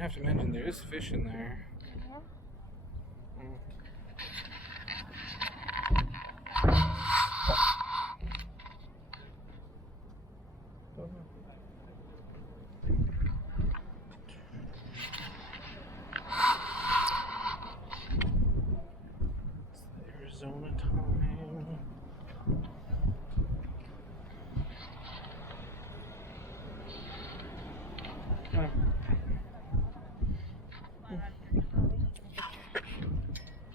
have to mention there is fish in there. It's the Arizona time.